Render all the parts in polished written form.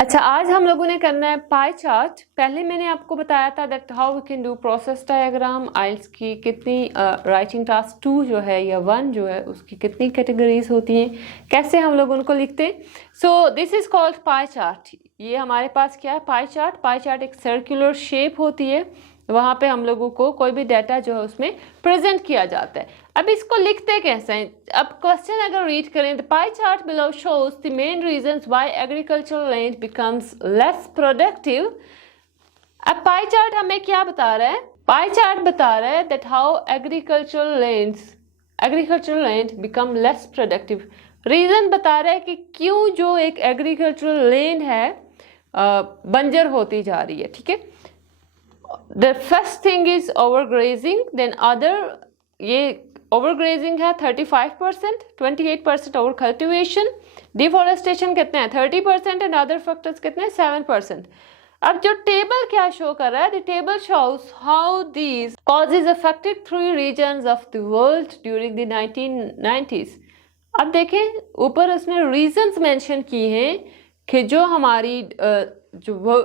अच्छा, आज हम लोगों ने करना है पाई चार्ट। पहले मैंने आपको बताया था that how we can do process diagram. IELTS की कितनी राइटिंग टास्क 2 जो है या 1 जो है उसकी कितनी कैटेगरीज होती हैं, कैसे हम लोग उनको लिखते हैं। So this is called pie chart. ये हमारे पास क्या है, पाई चार्ट। पाई चार्ट एक सर्कुलर शेप होती है, वहाँ पे हम लोगों को कोई भी डाटा जो है उसमें प्रेजेंट किया जाता है। अब इसको लिखते कैसे हैं। अब क्वेश्चन अगर रीड करें, the pie chart below shows the main reasons why agricultural land becomes less productive. अब पाई चार्ट हमें क्या बता रहा है, पाई चार्ट बता रहा है that how agricultural land become less productive. Reason बता रहा है कि क्यों जो एक एग्रीकल्चरल लैंड है बंजर होती जा रही है। ठीक है, the first thing is overgrazing, then other, ये overgrazing है 35%, 28% over cultivation, deforestation कितने हैं 30% and other factors कितने हैं 7%। अब जो टेबल क्या शो कर रहा है, the table shows how these causes affected 3 regions of the world during the 1990s। अब देखें ऊपर उसने रीजंस मेंशन किए हैं कि जो हमारी जो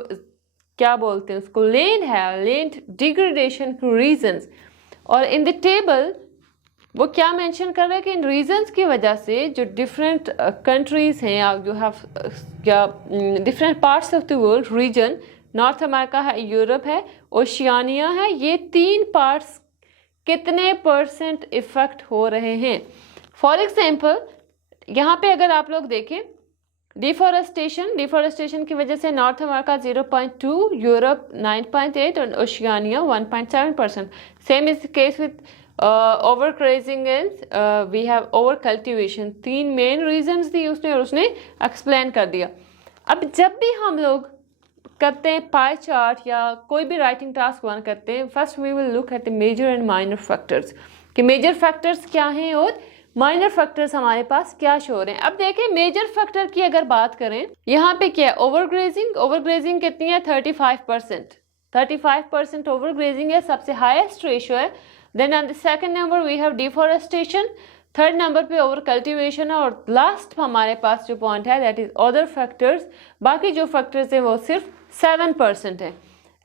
क्या बोलते हैं उसको, लैंड है, लैंड डिग्रेडेशन के रीजंस। और इन द टेबल वो क्या मेंशन कर रहे हैं कि इन रीजंस की वजह से जो डिफरेंट कंट्रीज हैं या जो हैव या different parts of the world region, North America है, यूरोप है, ओशियानिया है, ये 3 पार्ट्स कितने % इफेक्ट हो रहे हैं। फॉर एग्जाम्पल यहाँ पे अगर आप लोग देखें, डिफॉरेस्टेशन की वजह से नॉर्थ अमेरिका 0.2, यूरोप 9.8 और Oceania 1.7%। Same is the case with over grazing and we have over cultivation. 3 main reasons दी उसने और उसने एक्सप्लेन कर दिया। अब जब भी हम लोग करते हैं पाई चार्ट या कोई भी राइटिंग टास्क 1 करते हैं, first we will look at the major and minor factors कि मेजर फैक्टर्स क्या हैं और माइनर फैक्टर्स हमारे पास क्या शो हो रहे हैं। अब देखें मेजर फैक्टर की अगर बात करें, यहाँ पे क्या है, ओवरग्रेजिंग कितनी है 35%। 35% ओवरग्रेजिंग है, सबसे हाईएस्ट रेशियो है। Then on the second number we have deforestation, third number पे ओवर कल्टिवेशन है, और लास्ट हमारे पास जो पॉइंट है दैट इज अदर फैक्टर्स। बाकी जो फैक्टर्स है वो सिर्फ 7% है।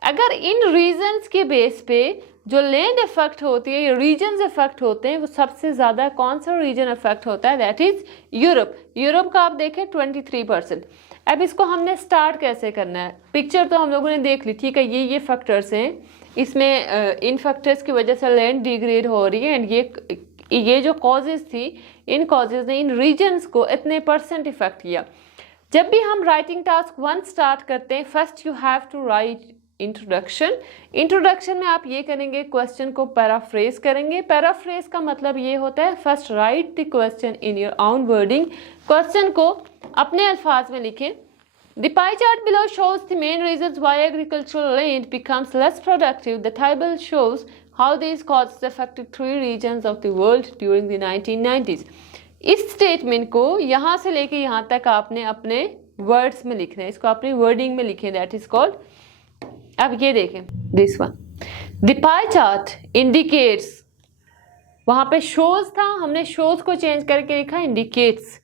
अगर इन रीजंस के बेस पे जो लैंड इफेक्ट होती है, रीजन्स इफेक्ट होते हैं, वो सबसे ज्यादा कौन सा रीजन इफेक्ट होता है, दैट इज यूरोप। यूरोप का आप देखें 23%। अब इसको हमने स्टार्ट कैसे करना है, पिक्चर तो हम लोगों ने देख ली, ठीक है, ये फैक्टर्स हैं, इसमें इन फैक्टर्स की वजह से लैंड डिग्रेड हो रही है एंड ये जो कॉजेज थी, इन कॉजेज ने इन रीजन्स को इतने % इफेक्ट किया। जब भी हम राइटिंग टास्क 1 स्टार्ट करते हैं, first you have to write introduction में आप ये करेंगे, क्वेश्चन को पैराफ्रेज करेंगे। पैराफ्रेज का मतलब ये होता है first write the question in your own wording, question को अपने अल्फाज में लिखें। The pie chart below shows the main reasons why agricultural land becomes less productive. The table shows how these causes affected 3 regions of the world during the 1990s। इस statement को यहाँ से लेके यहाँ तक आपने अपने वर्ड्स में लिखना है, इसको अपनी वर्डिंग में लिखें, दैट इज कॉल्ड। अब ये देखें this one, the pie chart indicates, वहां पे शोज था, हमने शोज को चेंज करके लिखा इंडिकेट्स।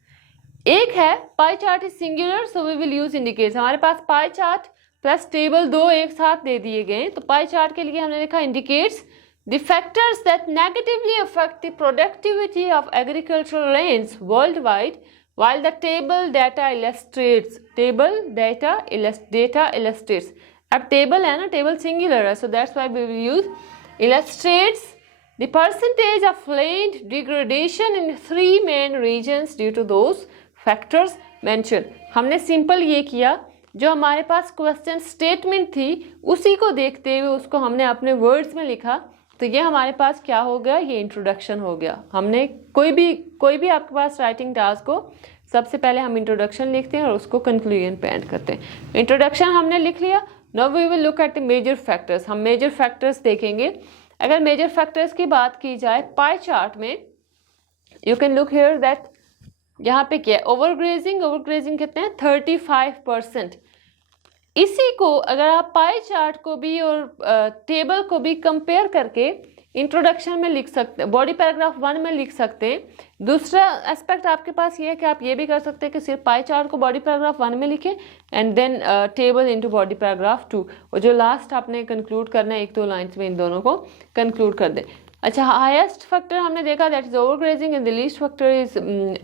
एक है pie chart is singular so we will use indicates. हमारे पास पाई चार्ट प्लस टेबल 2 एक साथ दे दिए गए, तो पाई चार्ट के लिए हमने लिखा indicates the factors that negatively affect the productivity of agricultural lands world wide while the table data illustrates, data illustrates। अब टेबल है ना, टेबल सिंगुलर है, so that's why we will use illustrates the percentage of land degradation in 3 main regions due to those factors mentioned। हमने simple ये किया, जो हमारे पास question statement थी उसी को देखते हुए उसको हमने अपने वर्ड्स में लिखा, तो ये हमारे पास क्या हो गया, ये इंट्रोडक्शन हो गया। हमने कोई भी आपके पास राइटिंग टास्क हो, सबसे पहले हम इंट्रोडक्शन लिखते हैं और उसको कंक्लूजन पे एंड करते हैं। इंट्रोडक्शन हमने लिख लिया, now we will look at the major factors. हम मेजर फैक्टर्स देखेंगे। अगर मेजर फैक्टर्स की बात की जाए पाई चार्ट में, you can look here that यहाँ पे क्या है, ओवरग्रेजिंग कितने हैं 35%। इसी को अगर आप पाई चार्ट को भी और टेबल को भी कंपेयर करके इंट्रोडक्शन में लिख सकते हैं, बॉडी पैराग्राफ 1 में लिख सकते हैं। दूसरा एस्पेक्ट आपके पास ये है कि आप ये भी कर सकते हैं कि सिर्फ पाई चार्ट को बॉडी पैराग्राफ 1 में लिखें and then table into body paragraph 2, और जो लास्ट आपने कंक्लूड करना है 1-2 लाइन्स में इन दोनों को कंक्लूड कर दें। अच्छा, हाईएस्ट फैक्टर हमने देखा that is overgrazing and the least factor is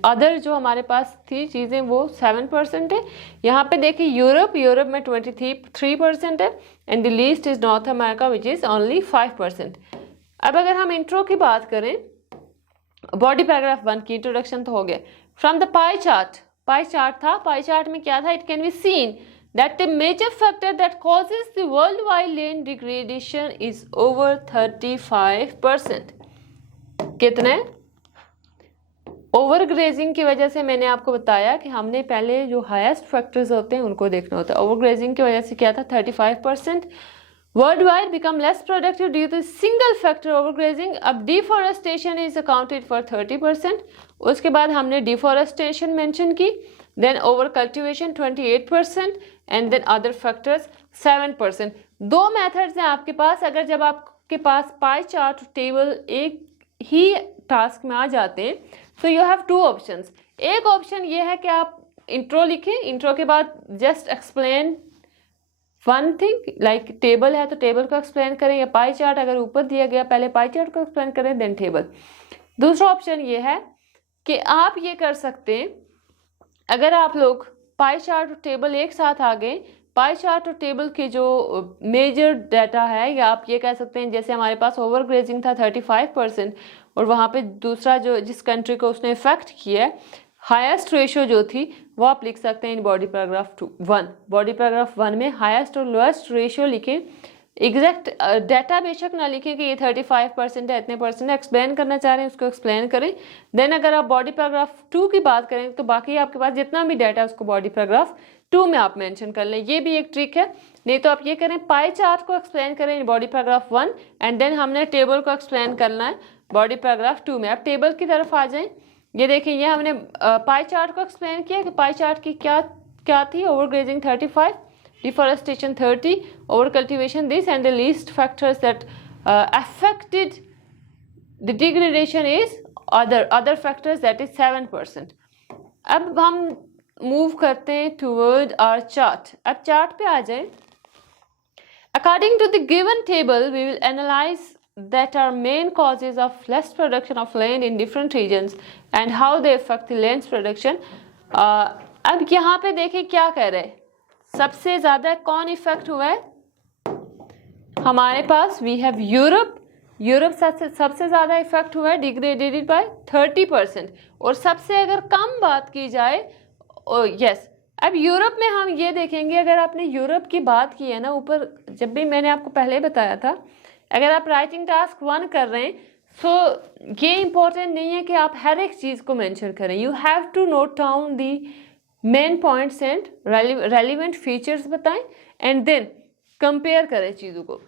other, जो हमारे पास थी चीज़ें वो 7% है। यहाँ पे देखिए यूरोप में 23% है and the least is north America which is only 5%। अब अगर हम इंट्रो की बात करें, बॉडी पैराग्राफ 1 की इंट्रोडक्शन तो हो गया। फ्रॉम द पाई चार्ट था, पाई चार्ट में क्या था, it can be seen that the major factor that causes the worldwide land degradation is over 35%. कितने? ओवरग्रेजिंग की वजह से मैंने आपको बताया कि हमने पहले जो हाईएस्ट फैक्टर्स होते हैं उनको देखना होता है। ओवरग्रेजिंग की वजह से क्या था, 35%। Worldwide become less productive due to single factor overgrazing. अब डिफॉरेस्टेशन इज अकाउंटेड फॉर 30%। उसके बाद हमने डिफॉरेस्टेशन मेंशन की, then over cultivation 28% and then other factors 7%। दो मेथड्स हैं आपके पास। अगर जब आपके पास पाई चार्ट टेबल एक ही टास्क में आ जाते हैं तो यू हैव 2 ऑप्शंस। एक ऑप्शन ये है कि आप इंट्रो लिखें, इंट्रो के बाद just explain one thing, like table है तो टेबल को एक्सप्लेन करें, या पाई चार्ट अगर ऊपर दिया गया पहले पाई चार्ट को एक्सप्लेन करें देन टेबल। दूसरा ऑप्शन ये है कि आप ये कर सकते हैं, अगर आप लोग पाई चार्ट और टेबल एक साथ आ गए, पाई चार्ट और टेबल के जो मेजर डाटा है, या आप ये कह सकते हैं जैसे हमारे पास ओवरग्रेजिंग था 35% और वहाँ पे दूसरा जो जिस कंट्री को उसने इफेक्ट किया है, हाईएस्ट रेशियो जो थी वो आप लिख सकते हैं इन बॉडी पैराग्राफ 1। बॉडी पैराग्राफ 1 में हाईएस्ट और लोएस्ट रेशियो लिखें, एग्जैक्ट डाटा बेशक ना लिखें कि ये 35% है, इतने परसेंट है, एक्सप्लेन करना चाह रहे हैं उसको एक्सप्लेन करें। देन अगर आप बॉडी पैराग्राफ 2 की बात करें तो बाकी आपके पास जितना भी डाटा है उसको बॉडी पैराग्राफ 2 में आप मेंशन कर लें। ये भी एक ट्रिक है। नहीं तो आप ये करें, पाई चार्ट को एक्सप्लेन करें in body paragraph 1 and then हमने टेबल को एक्सप्लेन करना है बॉडी पैराग्राफ 2 में। आप टेबल की तरफ आ जाएं, ये देखिए ये हमने पाई चार्ट को एक्सप्लेन किया कि पाई चार्ट की क्या थी, overgrazing 35, deforestation 30, over cultivation this, and the least factors that affected the degradation is other factors, that is 7%. अब हम मूव करते हैं toward our chart। अब चार्ट पे आ जाएं। According to the given table, we will analyze that are main causes of less production of land in different regions and how they affect the land's production। अब यहाँ पे देखिए क्या कह रहे हैं, सबसे ज्यादा कौन इफेक्ट हुआ है हमारे पास, वी हैव यूरोप सबसे ज्यादा इफेक्ट हुआ है, डिग्रेडेड बाय 30%। और सबसे अगर कम बात की जाए, यस, अब यूरोप में हम ये देखेंगे, अगर आपने यूरोप की बात की है ना ऊपर, जब भी मैंने आपको पहले बताया था, अगर आप राइटिंग टास्क 1 कर रहे हैं तो ये इंपॉर्टेंट नहीं है कि आप हर एक चीज़ को मेंशन करें। You have to note down the main points and relevant features बताएं एंड देन कंपेयर करें चीज़ों को।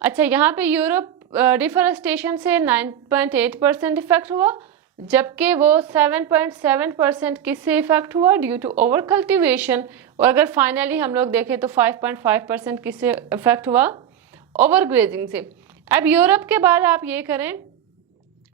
अच्छा, यहाँ पे यूरोप डिफॉरेस्टेशन से 9.8% इफेक्ट हुआ, जबकि वो 7.7% किससे इफेक्ट हुआ, ड्यू टू ओवर कल्टिवेशन। और अगर फाइनली हम लोग देखें तो 5.5% किससे इफेक्ट हुआ, ओवरग्रेजिंग से। अब यूरोप के बाद आप ये करें,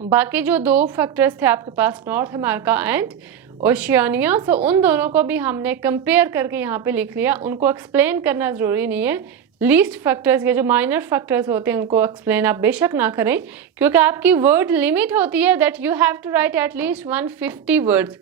बाकी जो 2 फैक्टर्स थे आपके पास, नॉर्थ अमेरिका एंड ओशियानिया, सो उन दोनों को भी हमने कंपेयर करके यहाँ पे लिख लिया। उनको एक्सप्लेन करना ज़रूरी नहीं है। लीस्ट फैक्टर्स या जो माइनर फैक्टर्स होते हैं उनको एक्सप्लेन आप बेशक ना करें, क्योंकि आपकी वर्ड लिमिट होती है that you have to write at least 150 words.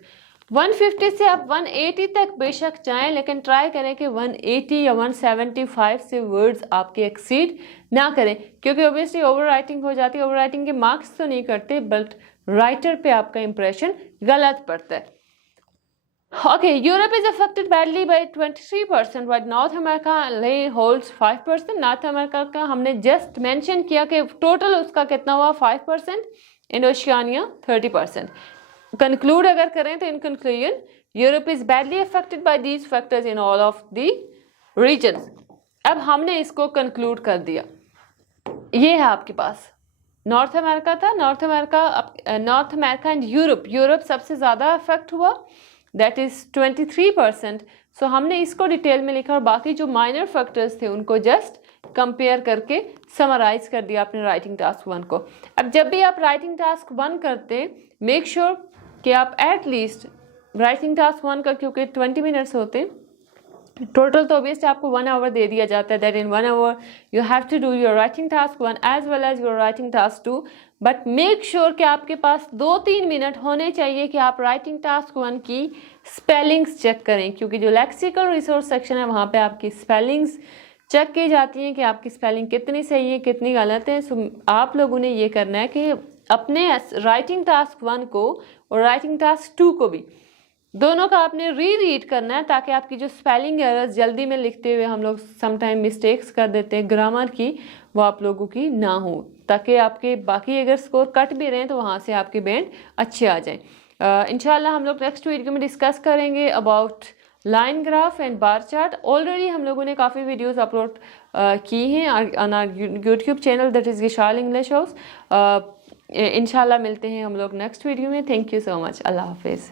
150 से आप 180 तक बेशक जाएं, लेकिन ट्राई करें कि 180 या 175 से वर्ड्स आपके एक्सीड ना करें, क्योंकि ऑब्वियसली ओवर राइटिंग हो जाती है। ओवर राइटिंग के मार्क्स तो नहीं करते, बट राइटर पे आपका इंप्रेशन गलत पड़ता है। Okay, Europe is affected badly by 23%, while North America holds 5%. North America का हमने just mention किया कि total उसका कितना हुआ 5%, in Oceania 30%. Conclude अगर करें तो in conclusion, Europe is badly affected by these factors in all of the regions. अब हमने इसको conclude कर दिया। ये है आपके पास नॉर्थ अमेरिका था, नॉर्थ अमेरिका एंड यूरोप सबसे ज़्यादा अफेक्ट हुआ, दैट इज़ 23%। सो हमने इसको डिटेल में लिखा और बाकी जो माइनर फैक्टर्स थे उनको जस्ट कंपेयर करके समराइज कर दिया आपने राइटिंग टास्क 1 को। अब जब भी आप राइटिंग टास्क 1 करते हैं, मेक श्योर कि आप एट लीस्ट राइटिंग टास्क 1 का, क्योंकि 20 मिनट्स होते हैं टोटल, तो ऑब्वियसली आपको 1 आवर दे दिया जाता है, that in 1 hour you have to do your writing task 1 as well as your writing task 2। But make sure कि आपके पास 2-3 मिनट होने चाहिए कि आप राइटिंग टास्क 1 की स्पेलिंग्स चेक करें, क्योंकि जो लेक्सिकल रिसोर्स सेक्शन है वहाँ पे आपकी स्पेलिंग्स चेक की जाती हैं कि आपकी स्पेलिंग कितनी सही है कितनी गलत है। सो आप लोगों ने ये करना है कि अपने राइटिंग टास्क 1 को और राइटिंग टास्क 2 को भी, दोनों का आपने रीड करना है, ताकि आपकी जो स्पेलिंग एरर्स जल्दी में लिखते हुए हम लोग समटाइम मिस्टेक्स कर देते हैं ग्रामर की, वो आप लोगों की ना हो, ताकि आपके बाकी अगर स्कोर कट भी रहे तो वहाँ से आपके बैंड अच्छे आ जाएं। इंशाल्लाह हम लोग नेक्स्ट वीडियो में डिस्कस करेंगे about line graph and bar chart. Already हम लोगों ने काफ़ी वीडियोस अपलोड की हैं on our YouTube channel, that is Vishal English house. इंशाल्लाह मिलते हैं हम लोग नेक्स्ट वीडियो में। Thank you so much. अल्लाह हाफिज़।